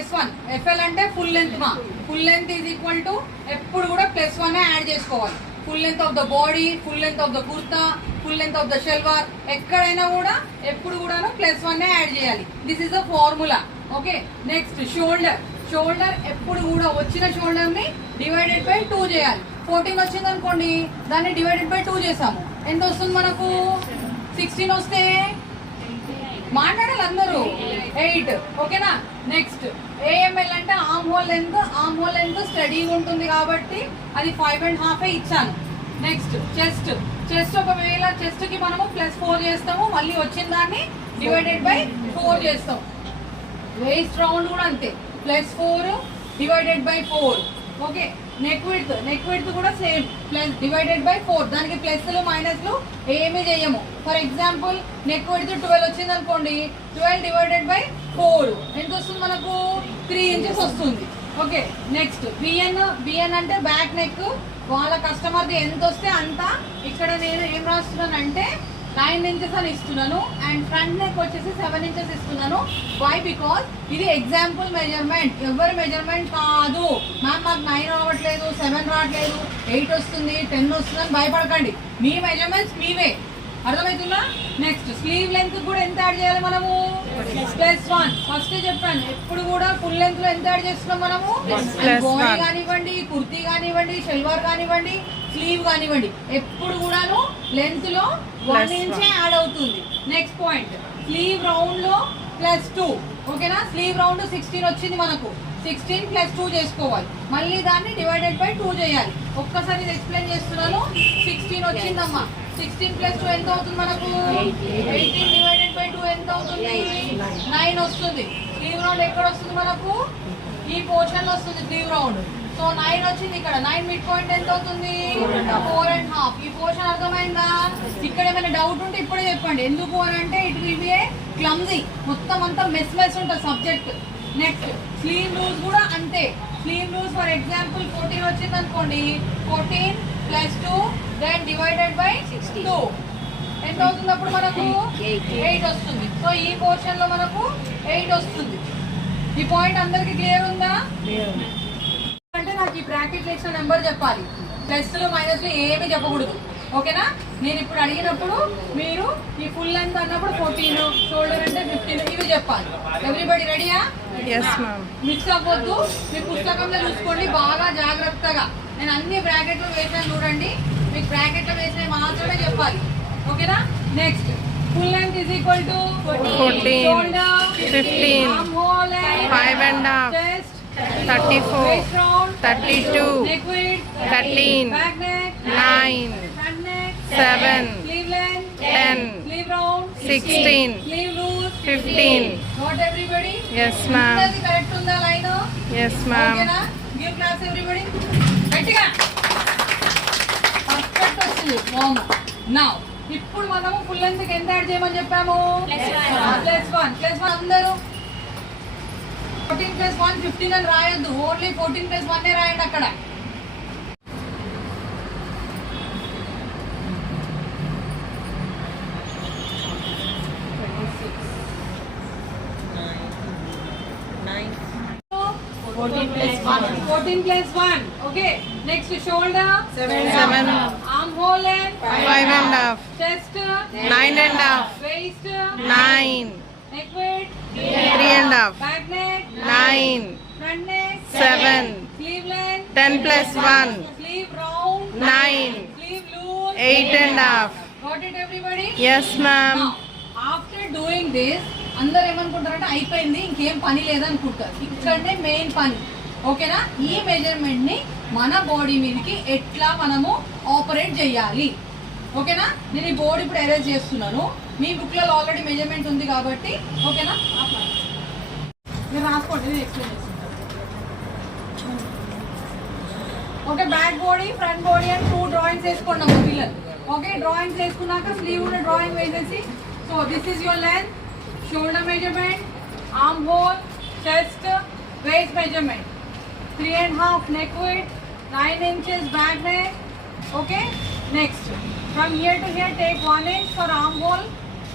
+1 FL అంటే full length మా full length is equal to ఎప్పుడు కూడా +1 యాడ్ చేసుకోవాలి. Full length of the body, full length of the kurta, full length of the salwar, ఎక్కడైనా కూడా ఎప్పుడు కూడాను +1 యాడ్ చేయాలి. This is the formula. Okay, next shoulder. Shoulder ఎప్పుడు కూడా వచ్చిన షోల్డర్ ని డివైడెడ్ బై 2 చేయాలి. 14 వచ్చింది అనుకోండి, దాన్ని డివైడెడ్ బై 2 చేసాము. ఎంత వస్తుంది మనకు? 16 వస్తే మాట్లాడాలి అందరూ 8. ఓకేనా. నెక్స్ట్ AML అంటే arm hole length. Arm hole length స్టడీగా ఉంటుంది కాబట్టి అది 5.5 ఇచ్చాను. Next chest. చెస్ట్ ఒకవేళ చెస్ట్ కి మనము +4 చేస్తాము, మళ్ళీ వచ్చిన దాన్ని డివైడెడ్ బై 4 చేస్తాం. వేస్ట్ రౌండ్ కూడా అంతే, +4 divided by 4. Okay, neck width. Neck width కూడా సేమ్, ప్లస్ డివైడెడ్ బై 4. దానికి ప్లస్లు మైనస్లు ఏమీ చేయము. ఫర్ ఎగ్జాంపుల్ నెక్ విడ్త్ 12 వచ్చింది అనుకోండి, 12 డివైడెడ్ బై 4 ఎంత వస్తుంది మనకు? 3 ఇంచెస్ వస్తుంది. ఓకే, నెక్స్ట్ బిఎన్ అంటే బ్యాక్ నెక్. వాళ్ళ కస్టమర్ది ఎంత వస్తే అంత. ఇక్కడ నేను ఏం రాస్తున్నానంటే 9 ఇంచెస్ అని ఇస్తున్నాను, అండ్ ఫ్రంట్ నెక్ వచ్చేసి 7 ఇంచెస్ ఇస్తున్నాను. వై? బికాస్ ఇది ఎగ్జాంపుల్ మెజర్మెంట్, ఎవరి మెజర్మెంట్ కాదు. మ్యామ్ మాకు 9 రావట్లేదు, 7 రావట్లేదు, 8 వస్తుంది, 10 వస్తుంది అని భయపడకండి. మీ మెజర్మెంట్స్ మీవే, అర్థమవుతుందా? నెక్స్ట్ స్లీవ్ లెంత్ కూడా ఎంత యాడ్ చేయాలి మనము? +1. ఫస్ట్ చెప్పాను, ఎప్పుడు కూడా ఫుల్ లెంత్ లో ఎంత యాడ్ చేస్తున్నాం మనము? బాడీ కానివ్వండి, కుర్తీ కానివ్వండి, షల్వార్ కానివ్వండి, స్లీవ్ కానివ్వండి, ఎప్పుడు కూడాను లెంత్ లో 1 ఇంచ్ యాడ్ అవుతుంది. నెక్స్ట్ పాయింట్, స్లీవ్ రౌండ్ లో +2. ఓకేనా. స్లీవ్ రౌండ్ 16 వచ్చింది మనకు, 16 + 2 చేసుకోవాలి. మళ్ళీ దాన్ని డివైడెడ్ బై 2 చేయాలి. ఒక్కసారి ఎక్స్ప్లెయిన్ చేస్తున్నాను. 16 వచ్చిందమ్మా, 16 + 2 ఎంత అవుతుంది మనకు? 18 డివైడెడ్ బై 2 ఎంత అవుతుంది? 9 వస్తుంది. స్లీవ్ రౌండ్ ఎక్కడ వస్తుంది మనకు? ఈ పోర్షన్ లో వస్తుంది స్లీవ్ రౌండ్. సో 9 వచ్చింది ఇక్కడ. 9 మిడ్ పాయింట్ ఎంత అవుతుంది? 4.5. ఈ పోర్షన్ అర్థమైందా? ఇక్కడ ఏమైనా డౌట్ ఉంటే ఇప్పుడే చెప్పండి. ఎందుకు అని అంటే it will be A clumsy, మొత్తం అంతా మెస్ ఉంటుంది సబ్జెక్ట్. నెక్స్ట్ స్లీవ్ లూజ్ కూడా అంతే. స్లీవ్ లూజ్ ఫర్ ఎగ్జాంపుల్ 14 వచ్చింది అనుకోండి, 14 + 2 దెన్ డివైడెడ్ బై 2 ఎంత అవుతుంది అప్పుడు మనకు? 8 వస్తుంది. సో ఈ పోర్షన్ లో మనకు 8 వస్తుంది. ఈ పాయింట్ అందరికి క్లియర్ ఉందా? అంటే నాకు ఈ బ్రాకెట్ వేసిన నెంబర్ చెప్పాలి, ప్లస్లు మైనస్లు ఏమీ చెప్పకూడదు. ఓకేనా. నేను ఇప్పుడు అడిగినప్పుడు మీరు ఈ ఫుల్ లెంత్ అన్నప్పుడు 14, షోల్డర్ అంటే 15 ఇవి చెప్పాలి. ఎవ్రీబడి రెడీయా? మిక్స్ అవ్వద్దు. మీ పుస్తకంలో చూసుకోండి బాగా జాగ్రత్తగా. నేను అన్ని బ్రాకెట్లు వేసాను చూడండి, మీకు బ్రాకెట్లు వేసినవి మాత్రమే చెప్పాలి. ఓకేనా. Next full length is equal to 14, 15, 5.5, chest 34, 32, 13, 9, 7, 10, 16, 15. Got everybody? Yes, ma'am. Correct unda line? Yes, ma'am. Okay na? Give class everybody. గట్టిగా. పర్ఫెక్ట్ వచ్చింది. Now ఇప్పుడు మనము ఫుల్ లెంత్ కి ఎంత యాడ్ చేయమని చెప్పాము? +1 అందరూ 14 + 1 15 అని రాయొద్దు, ఓన్లీ 14 + 1 రాయండి అక్కడ. Fourteen plus one. Okay. Next shoulder 7. Arm hole length 5.5. Chest 9.5. Waist 9. Neck width 3.5. Back neck 9. Front neck 7. Sleeve length 10 + 1. Sleeve round 9. Sleeve loose 8.5. Got it everybody? Yes, ma'am. Now, after doing this అందరు ఏమనుకుంటారంటే అయిపోయింది ఇంకేం పని లేదనుకుంటారు. ఇక్కడనే main పని. ఓకేనా. ఈ measurement ని మన బాడీ మీదకి ఎట్లా మనము ఆపరేట్ చేయాలి. ఓకేనా. నేను ఈ బోర్డు ఇప్పుడు అరేంజ్ చేస్తున్నాను. మీ బుక్లలో ఆల్రెడీ మెజర్మెంట్ ఉంది కాబట్టి ఓకేనా. మీరు రాసుకోండి, నేను ఎక్స్ప్లెయిన్ చేస్తున్నాను. Okay, back body front body అని 2 డ్రాయింగ్స్ వేసుకోండి అమ్మ పిల్లలు. ఓకే, డ్రాయింగ్స్ వేసుకున్నాక స్లీవ్ కూడా డ్రాయింగ్ వేసేసి, so this is your length, shoulder measurement, arm hole, chest, waist measurement, 3.5 neck width, 9 inches back neck. Okay. Next, from here to here take 1 inch for arm hole.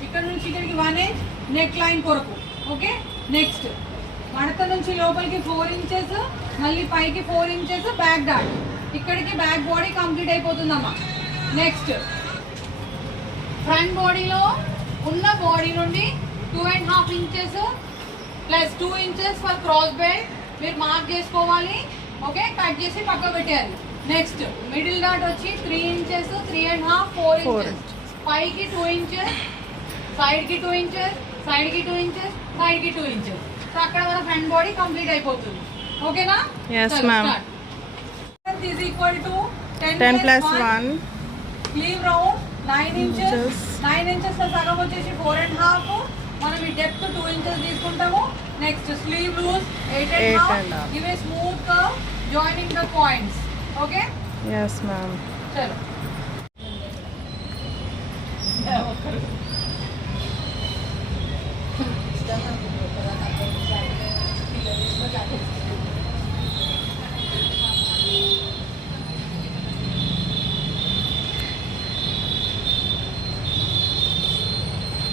ఇక్కడ నుంచి ఇక్కడికి 1 inch neck line కొరకు. Okay. Next, మడత నుంచి లోపలికి 4 inches, మళ్ళీ పైకి 4 inches back dot. ఇక్కడికి బ్యాక్ బాడీ కంప్లీట్ అయిపోతుందమ్మా. నెక్స్ట్ ఫ్రంట్ బాడీలో ఉన్న బాడీ నుండి 2.5 inches plus 2 inches for cross belt మీరు మార్క్ చేసుకోవాలి. ఓకే, కట్ చేసి పక్క పెట్టాలి. నెక్స్ట్ మిడిల్ డాట్ వచ్చి 3 ఇంచెస్, 3.5, 4 ఇంచెస్. పైకి 2 ఇంచెస్, సైడ్కి 2 ఇంచెస్, సైడ్కి 2 ఇంచెస్, సైడ్కి 2 ఇంచెస్. సో అక్కడ మన ఫ్రంట్ బాడీ కంప్లీట్ అయిపోతుంది. ఓకేనా? Yes, ma'am. Is equal to 10 plus 1. Sleeve round 9 inches. 9 inches లో సగం వచ్చేసి 4.5. మనం ఈ డెప్త్ 2 ఇంచెస్ తీసుకుంటాము. Next sleeve loose 8.5. Give a smooth curve joining the points. Okay, Yes, ma'am. చలో.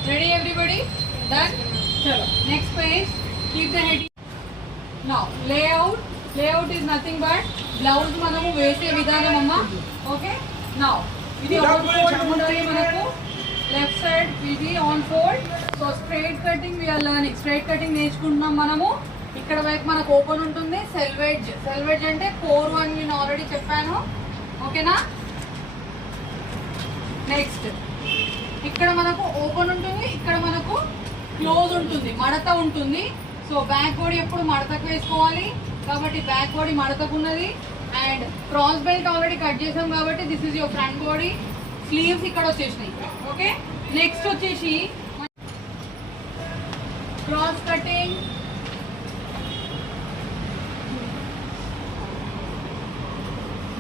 Ready everybody? Done? Chalo. Next page. Keep the heading. Now layout. Layout is nothing but blouse మనము వేసే విధానం అమ్మా. Okay, now ఇది on fold ఉండాలి మనకు. Left side ఇది on fold. So straight cutting we are learning. Straight cutting నేర్చుకుంటున్నాం మనము. ఇక్కడ వైపు మనకు ఓపెన్ ఉంటుంది. సెల్వేజ్. సెల్వేజ్ అంటే కోర్ అని నేను ఆల్రెడీ చెప్పాను. ఓకేనా? నెక్స్ట్ ఇక్కడ మనకు ఓపెన్ ఉంటుంది, ఇక్కడ మనకు క్లోజ్ ఉంటుంది, మడత ఉంటుంది. సో బ్యాక్ బాడీ ఎప్పుడు మడతకు వేసుకోవాలి కాబట్టి బ్యాక్ బాడీ మడతకున్నది. And cross belt already cut చేసాం కాబట్టి this is your front body. Sleeves ఇక్కడ వచ్చేసినాయి. ఓకే, నెక్స్ట్ వచ్చేసి cross cutting,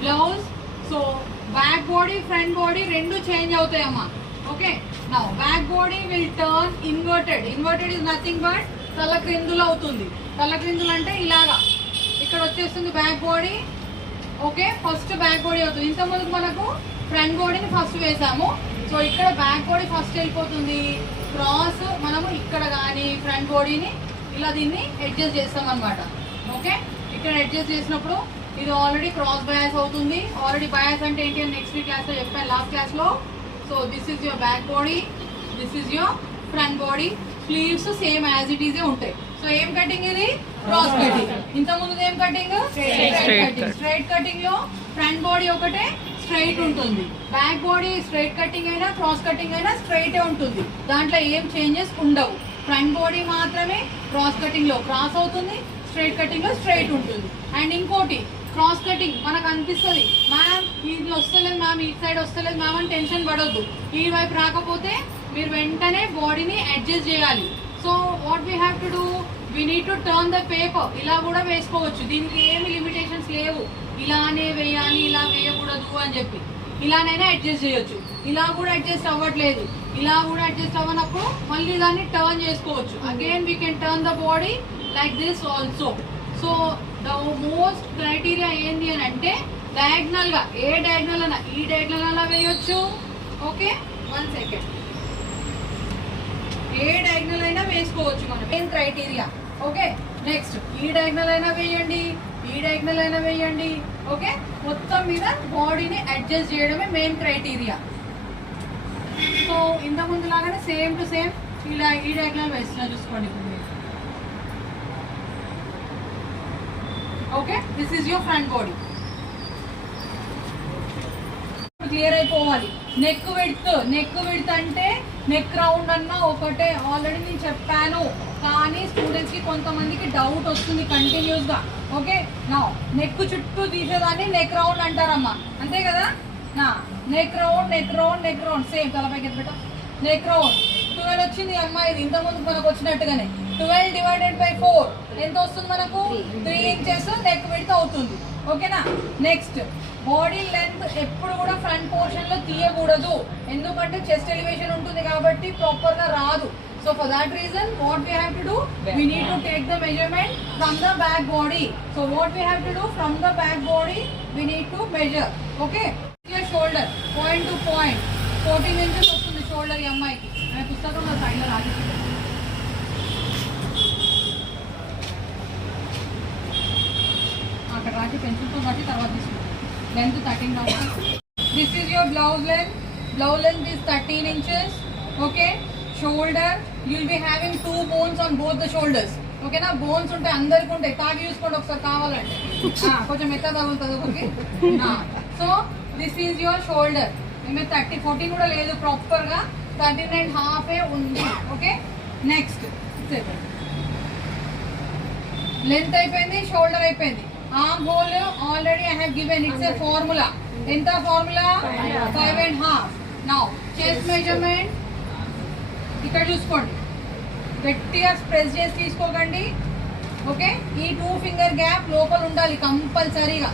blouse. So back body front body రెండు చేంజ్ అవుతాయమ్మా. Okay, now back body will turn inverted. Inverted is nothing but తల క్రిందులు అవుతుంది. తల క్రిందులు అంటే ఇలాగా ఇక్కడ వచ్చేస్తుంది back body. Okay, first back body అవుతుంది. ఇంతకుముందు మనకు ఫ్రంట్ బాడీని ఫస్ట్ వేసాము. సో ఇక్కడ బ్యాక్ బాడీ ఫస్ట్ వెళ్ళిపోతుంది. క్రాస్ మనము ఇక్కడ కానీ ఫ్రంట్ బాడీని ఇలా దీన్ని అడ్జస్ట్ చేస్తాం అనమాట. ఓకే, ఇక్కడ అడ్జస్ట్ చేసినప్పుడు ఇది ఆల్రెడీ క్రాస్ బయాస్ అవుతుంది. ఆల్రెడీ బయాస్ అంటే ఏంటి అని నెక్స్ట్ క్లాస్లో చెప్పాను, లాస్ట్ క్లాస్లో. So this is your back body, this is your front body. Sleeves same as it EJ ఉంటాయి. సో ఏం కటింగ్ ఇది? Cross cutting. ఇంత ముందు ఏం cutting? Straight cutting. Straight cutting లో ఫ్రంట్ బాడీ ఒకటే స్ట్రైట్ ఉంటుంది. బ్యాక్ బాడీ స్ట్రైట్ కటింగ్ అయినా క్రాస్ కటింగ్ అయినా స్ట్రైటే ఉంటుంది. దాంట్లో ఏం చేంజెస్ ఉండవు. ఫ్రంట్ బాడీ మాత్రమే క్రాస్ కటింగ్ లో క్రాస్ అవుతుంది, స్ట్రైట్ కటింగ్ లో స్ట్రైట్ ఉంటుంది. అండ్ ఇంకోటి క్రాస్ కటింగ్ మనకు అనిపిస్తుంది, మ్యామ్ ఇది వస్తలేదు మ్యామ్, ఈ సైడ్ వస్తలేదు మ్యామ్ అని టెన్షన్ పడొద్దు. ఈ వైపు రాకపోతే మీరు వెంటనే బాడీని అడ్జస్ట్ చేయాలి. So what we have to do, we need to turn the paper. ఇలా కూడా వేసుకోవచ్చు, దీనికి ఏమి లిమిటేషన్స్ లేవు. ఇలానే వేయాలి, ఇలా వేయకూడదు అని చెప్పి ఇలానైనా అడ్జస్ట్ చేయొచ్చు. ఇలా కూడా అడ్జస్ట్ అవ్వట్లేదు, ఇలా కూడా అడ్జస్ట్ అవ్వనప్పుడు మళ్ళీ దాన్ని టర్న్ చేసుకోవచ్చు. Again we can turn the body like this also. So the most criteria ఏంటి అని అంటే డయాగ్నల్గా ఏ డయాగ్నల్ అయినా ఈ డయాగ్నల్ అయినా వేయొచ్చు. Okay, 1 second. ఏ డయాగ్నల్ అయినా వేసుకోవచ్చు మనం, మెయిన్ క్రైటీరియా. ఓకే, నెక్స్ట్ ఈ డయాగ్నల్ అయినా వేయండి, ఈ డయాగ్నల్ అయినా వేయండి. ఓకే, మొత్తం మీద బాడీని అడ్జస్ట్ చేయడమే మెయిన్ క్రైటీరియా. సో ఇంత ముందు లాగానే సేమ్ టు సేమ్ ఇలా ఈ డయాగ్నల్ వేస్తున్నా చూసుకోండి. ఇప్పుడు మీరు okay, this is your front body. Clear అయిపోవాలి. నెక్ విడ్త్ అంటే నెక్ రౌండ్ అన్న ఒకటే, ఆల్రెడీ నేను చెప్పాను. కానీ స్టూడెంట్స్కి కొంతమందికి డౌట్ వస్తుంది కంటిన్యూస్గా. ఓకే, నా నెక్ చుట్టూ తీసేదాన్ని నెక్ రౌండ్ అంటారమ్మా, అంతే కదా. నా నెక్ రౌండ్ సేమ్ తలపైకి ఎత్తుపెట్ట. నెక్ రౌండ్ 12 వచ్చింది అమ్మాయి, ఇది ఇంతకుముందు మనకు వచ్చినట్టుగానే. 12 డివైడెడ్ బై 4 ఎంత వస్తుంది మనకు? 3 ఇంచెస్ నెక్ విడ్త్ అవుతుంది. ఓకేనా. నెక్స్ట్ బాడీ లెంత్ ఎప్పుడు కూడా ఫ్రంట్ పోర్షన్ లో తీయకూడదు, ఎందుకంటే చెస్ట్ ఎలివేషన్ ఉంటుంది కాబట్టి ప్రాపర్ గా రాదు. So for that reason what we have to do, we need to take the measurement from the back body. So what we have to do, from the back body we need to measure. Okay, shoulder point to point 14 inches వస్తుంది shoulder ఈ అమ్మాయికి. పుస్తకంలో సైడ్లో రాజేసి దాటి పెన్సిల్తో దాటి తర్వాత తీసుకుంటాం. Length 13 కావాలి. This is your blouse length. Blouse length is 13 inches. Okay, shoulder you will be having 2 bones on both the shoulders. ఓకేనా, బోన్స్ ఉంటాయి, అందరికి ఉంటాయి. తాగి చూసుకోండి ఒకసారి కావాలంటే, కొంచెం మెత్త తగులుతుంది ఒకటి. So this is your shoulder. ఏమే 14 కూడా లేదు, ప్రాపర్గా 13.5 ఉంది. ఓకే, నెక్స్ట్ లెంత్ అయిపోయింది, షోల్డర్ అయిపోయింది. Arm whole already I have given, it's a formula. ఎంత ఫార్ములా? 5.5. నౌ చెస్ట్ మెజర్మెంట్ ఇక్కడ చూసుకోండి, గట్టిగా ప్రెస్ చేసి తీసుకోకండి. ఓకే, ఈ 2 finger గ్యాప్ లోపల ఉండాలి కంపల్సరీగా.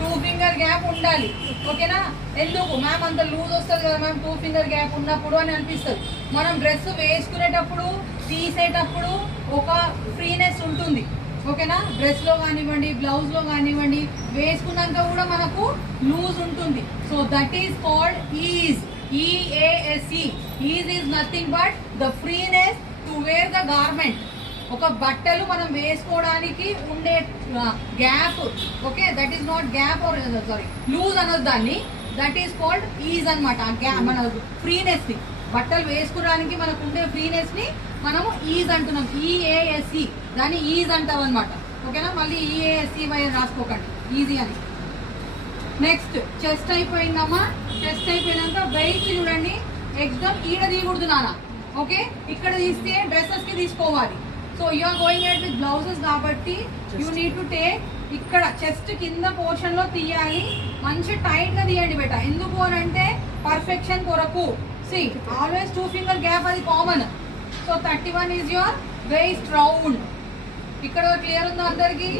2 finger గ్యాప్ ఉండాలి. ఓకేనా, ఎందుకు మ్యామ్ అంత లూజ్ వస్తుంది కదా మ్యామ్ 2 finger గ్యాప్ ఉన్నప్పుడు అని అనిపిస్తుంది. మనం డ్రెస్ వేసుకునేటప్పుడు తీసేటప్పుడు ఒక ఫ్రీనెస్ ఉంటుంది. ఓకేనా, డ్రెస్లో కానివ్వండి, బ్లౌజ్లో కానివ్వండి, వేసుకున్నాక కూడా మనకు లూజ్ ఉంటుంది. So that is called ease. EASE. Ease is nothing but the freeness to wear the garment. ఒక బట్టలు మనం వేసుకోవడానికి ఉండే gap. Okay, that is not gap or sorry loose అనొద్దు దాన్ని. దట్ ఈస్ కాల్డ్ ఈజ్ అనమాట. మన ఫ్రీనెస్ ని, బట్టలు వేసుకోవడానికి మనకు ఉండే ఫ్రీనెస్ ని మనము ఈజ్ అంటున్నాం. EASE దాన్ని ఈజ్ అంటాం అనమాట. ఓకేనా, మళ్ళీ EASE రాసుకోకండి, ఈజీ అని. నెక్స్ట్ చెస్ట్ అయిపోయిందమ్మా. చెస్ట్ అయిపోయినాక వెయిట్ చూడండి, ఎగ్జామ్ ఈడ తీయకూడదు నాన్న. ఓకే, ఇక్కడ తీస్తే డ్రెస్సెస్ కి తీసుకోవాలి. So you are going at with blouses కాబట్టి యూ నీడ్ టు టేక్ ఇక్కడ చెస్ట్ కింద పోర్షన్ లో తీయాలి. మంచి టైట్ గా తీయండి బేట. ఎందుకు అని అంటే పర్ఫెక్షన్ కొరకు. సి ఆల్వేస్ 2 finger గ్యాప్, అది common. So 31 is your waist round. ఇక్కడ క్లియర్ ఉందా అందరికి?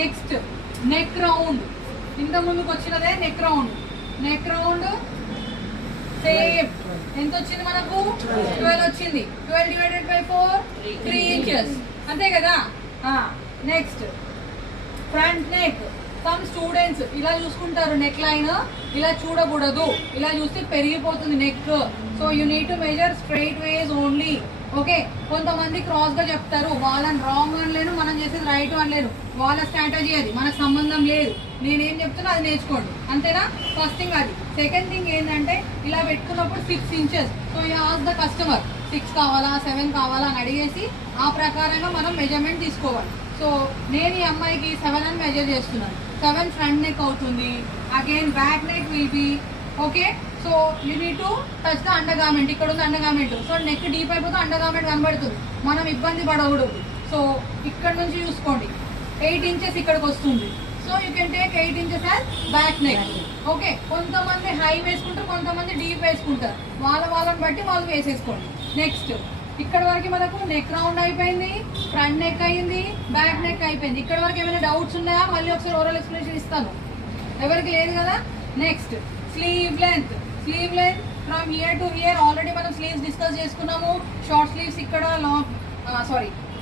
Next neck round. ఇంత ముందుకు వచ్చినదే neck round. Neck round same ఎంత వచ్చింది మనకు? 12 వచ్చింది. 12 divided by 4 3 inches, అంతే కదా. Next front neck. Some students ఇలా చూసుకుంటారు, నెక్ లైన్ ఇలా చూడకూడదు, ఇలా చూస్తే పెరిగిపోతుంది neck. So you need to measure straight ways only. Okay, కొంతమంది క్రాస్ గా చెప్తారు, వాళ్ళని రాంగ్ అనలేను, మనం చేసేది రైట్ అనలేను, వాళ్ళ స్ట్రాటజీ అది, మనకు సంబంధం లేదు. నేనేం చెప్తున్నా అది నేర్చుకోండి, అంతేనా? ఫస్ట్ థింగ్ అది. సెకండ్ థింగ్ ఏంటంటే ఇలా పెట్టుకున్నప్పుడు 6 inches. So you ask the customer 6 కావాలా 7 కావాలా అని అడిగేసి ఆ ప్రకారంగా మనం మెజర్మెంట్ తీసుకోవాలి. సో నేను ఈ అమ్మాయికి 7 అని మెజర్ చేస్తున్నాను. 7 ఫ్రంట్ నెక్ అవుతుంది. Again back neck will be. Okay, so you need to touch the under garment. ఇక్కడ ఉంది under garment. So neck deep అయిపోతే అండర్ గార్మెంట్ కనబడుతుంది, మనం ఇబ్బంది పడకూడదు. సో ఇక్కడ నుంచి చూసుకోండి 8 inches ఇక్కడికి వస్తుంది. So you can take 8 inches as back neck. Okay, కొంతమంది హై వేసుకుంటారు, కొంతమంది డీప్ వేసుకుంటారు, వాళ్ళని బట్టి వాళ్ళు వేసేసుకోండి. నెక్స్ట్ ఇక్కడ వరకు మనకు నెక్ రౌండ్ అయిపోయింది, ఫ్రంట్ నెక్ అయింది, బ్యాక్ నెక్ అయిపోయింది. ఇక్కడ వరకు ఏమైనా డౌట్స్ ఉన్నాయా? మళ్ళీ ఒకసారి ఓరల్ ఎక్స్ప్లెనేషన్ ఇస్తాను, ఎవరికి లేదు కదా. Next sleeve length. Sleeve length from here to hear already మనం స్లీవ్స్ డిస్కస్ చేసుకున్నాము. షార్ట్ స్లీవ్స్ ఇక్కడ,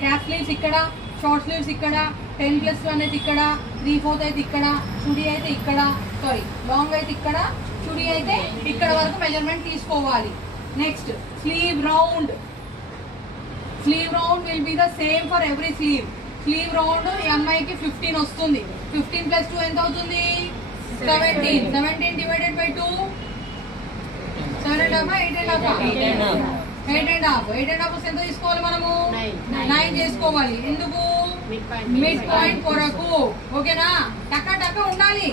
క్యాప్ స్లీవ్స్ ఇక్కడ, షార్ట్ స్లీవ్స్ ఇక్కడ, 10+1 అయితే ఇక్కడ, 3/4 అయితే ఇక్కడ, చుడీ అయితే ఇక్కడ, లాంగ్ అయితే ఇక్కడ, చుడీ అయితే ఇక్కడ వరకు మెజర్మెంట్ తీసుకోవాలి. Next sleeve round. Sleeve round will be the same for every sleeve. Sleeve round ఈ అమ్మాయికి 15 వస్తుంది. 15+2 ఎంత అవుతుంది? 17. 17 divided by 2 7.5 8.5 8.5 ఎంత తీసుకోవాలి మనము? 9 చేసుకోవాలి. ఎందుకు? మిడ్ పాయింట్ కొరకు. ఓకేనా, టక్క టక్క ఉండాలి.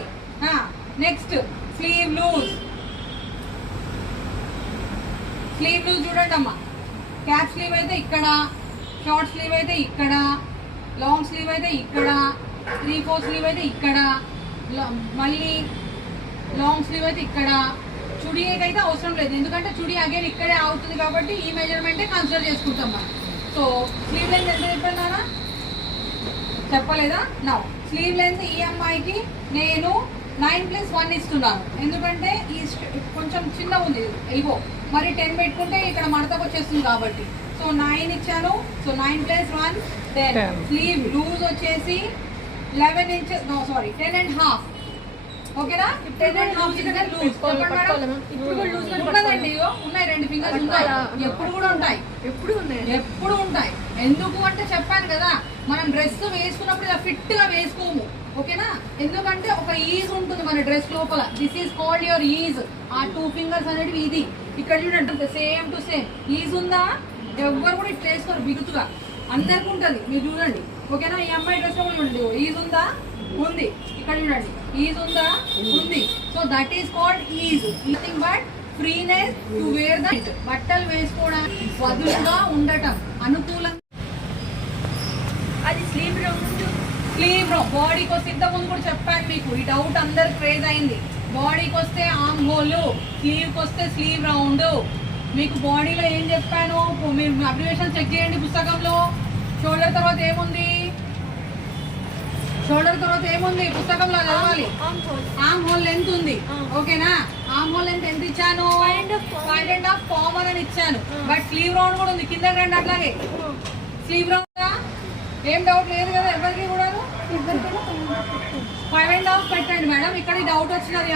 Next sleeve loose. Sleeve loose చూడండి అమ్మా. క్యాప్ స్లీవ్ అయితే ఇక్కడ, షార్ట్ స్లీవ్ అయితే ఇక్కడ, లాంగ్ స్లీవ్ అయితే ఇక్కడ, 3/4 స్లీవ్ అయితే ఇక్కడ, మళ్ళీ లాంగ్ స్లీవ్ అయితే ఇక్కడ. చుడీ అయితే అవసరం లేదు, ఎందుకంటే చుడీ అగైన్ ఇక్కడే అవుతుంది కాబట్టి ఈ మెజర్మెంటే కన్సిడర్ చేసుకుంటాం మనం. సో స్లీవ్ లెంత్ ఎంత చెప్పాను చెప్పలేదా? నా స్లీవ్ లెంత్ ఈ అమ్మాయికి నేను 9+1 ఇస్తున్నాను, ఎందుకంటే ఈ కొంచెం చిన్న ఉంది ఎల్బో, మరి 10 పెట్టుకుంటే ఇక్కడ మడతకు వచ్చేస్తుంది కాబట్టి. సో 9 ఇచ్చాను. సో 9+1. దెన్ స్లీవ్ లూజ్ వచ్చేసి 11 inches, 10.5. ఓకేనా, 10.5 లూజ్. ఉన్నదండి, ఉన్నాయి 2 ఫింగర్స్ ఉన్నాయి, ఎప్పుడు కూడా ఉంటాయి, ఎప్పుడు ఉంటాయి. ఎందుకు అంటే చెప్పాను కదా, మనం డ్రెస్ వేసుకున్నప్పుడు ఇలా ఫిట్ గా వేసుకోము, ఓకేనా? ఎందుకంటే ఒక ఈజ్ ఉంటుంది మన డ్రెస్ లోపల. This is called your is. ఆ 2 ఫింగర్స్ అనేవి ఇది. ఇక్కడ చూడండి సేమ్ టు సేమ్ ఈజ్ ఉందా? ఎవ్వరు కూడా ఇట్లా వేసుకోరు బిగుతుగా, అందరికి ఉంటుంది. మీరు చూడండి, ఓకేనా? ఈ అమ్మాయి డ్రెస్ లో కూడా చూడండి, ఈజ్ ఉందా? ఉంది. ఇక్కడ చూడండి, ఈజ్ ఉందా? ఉంది. So that is called is. Nothing but freeness to wear the బట్టలు వేసుకోవడానికి వదులుగా ఉండటం, అనుకూలంగా. అది స్లీవ్ రౌండ్. స్లీవ్ బాడీకి వస్తే ఇంతకుముందు కూడా చెప్పాను మీకు, ఈ డౌట్ అందరు క్రేజ్ అయింది. బాడీకి వస్తే ఆర్మ్ హోల్, స్లీవ్కి వస్తే స్లీవ్ రౌండ్. మీకు బాడీలో ఏం చెప్పాను, మీరు అబ్రివేషన్ చెక్ చేయండి పుస్తకంలో. షోల్డర్ తర్వాత ఏముంది? షోల్డర్ తర్వాత ఏముంది పుస్తకంలో చదవాలి? ఆర్మ్ హోల్ లెంత్ ఉంది, ఓకేనా? ఆర్మ్ హోల్ లెంత్ ఎంత ఇచ్చాను? 5.5 కామన్ అని ఇచ్చాను. బట్ స్లీవ్ రౌండ్ కూడా ఉంది, కింద రండి అట్లాగే. స్లీవ్ రౌండ్ ఏం డౌట్ లేదు కదా ఎవరికి కూడా? 5.5 పెట్టండి మేడం. ఇక్కడ డౌట్ వచ్చినది.